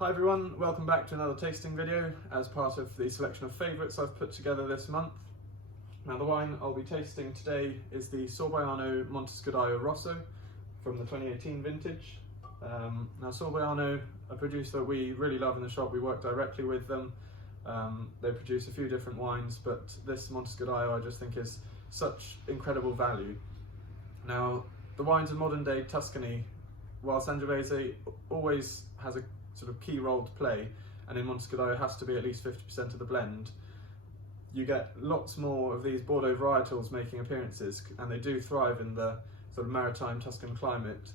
Hi everyone, welcome back to another tasting video as part of the selection of favourites I've put together this month. Now the wine I'll be tasting today is the Sorbaiano Montescudaio Rosso from the 2018 vintage. Now Sorbaiano, a producer that we really love in the shop. We work directly with them. They produce a few different wines, but this Montescudaio I just think is such incredible value. Now the wines in modern day Tuscany, while Sangiovese always has a sort of key role to play, and in Montescudaio has to be at least 50% of the blend, you get lots more of these Bordeaux varietals making appearances, and they do thrive in the sort of maritime Tuscan climate.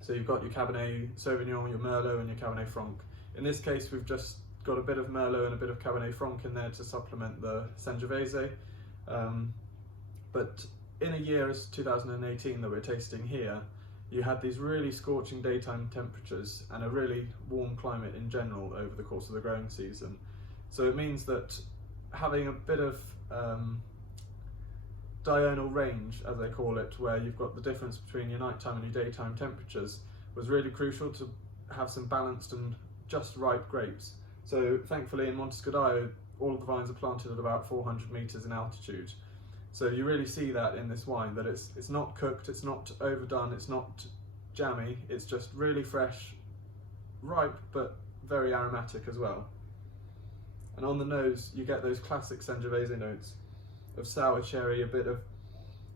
So you've got your Cabernet Sauvignon, your Merlot and your Cabernet Franc. In this case we've just got a bit of Merlot and a bit of Cabernet Franc in there to supplement the Sangiovese. But in a year as 2018 that we're tasting here, you had these really scorching daytime temperatures and a really warm climate in general over the course of the growing season. So it means that having a bit of diurnal range, as they call it, where you've got the difference between your nighttime and your daytime temperatures, was really crucial to have some balanced and just ripe grapes. So thankfully in Montescudaio, all of the vines are planted at about 400 meters in altitude. So you really see that in this wine, that it's not cooked, it's not overdone, it's not jammy, it's just really fresh, ripe, but very aromatic as well. And on the nose, you get those classic Sangiovese notes of sour cherry, a bit of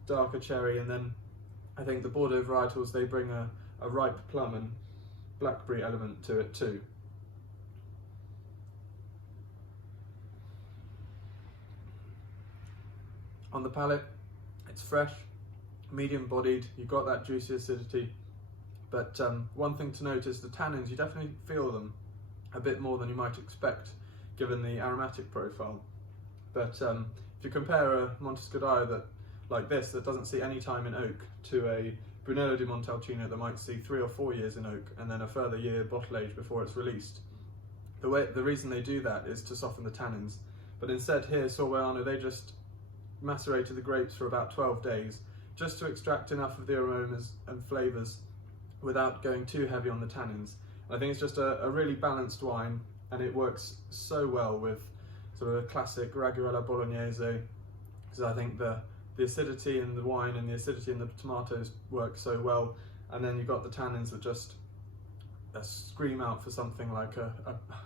darker cherry, and then I think the Bordeaux varietals, they bring a ripe plum and blackberry element to it too. On the palate, it's fresh, medium bodied, you've got that juicy acidity, but one thing to note is the tannins, you definitely feel them a bit more than you might expect given the aromatic profile. But if you compare a Montescudaio like this that doesn't see any time in oak to a Brunello di Montalcino that might see 3 or 4 years in oak and then a further year bottle age before it's released, the reason they do that is to soften the tannins. But instead here, Sorbaiano, they just macerated the grapes for about 12 days just to extract enough of the aromas and flavours without going too heavy on the tannins. And I think it's just a really balanced wine, and it works so well with sort of a classic Raguela Bolognese, because I think the acidity in the wine and the acidity in the tomatoes work so well, and then you've got the tannins that just scream out for something like a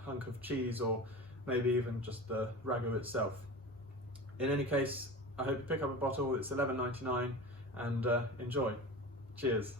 hunk of cheese, or maybe even just the ragu itself. In any case, I hope you pick up a bottle. It's $11.99 and enjoy. Cheers.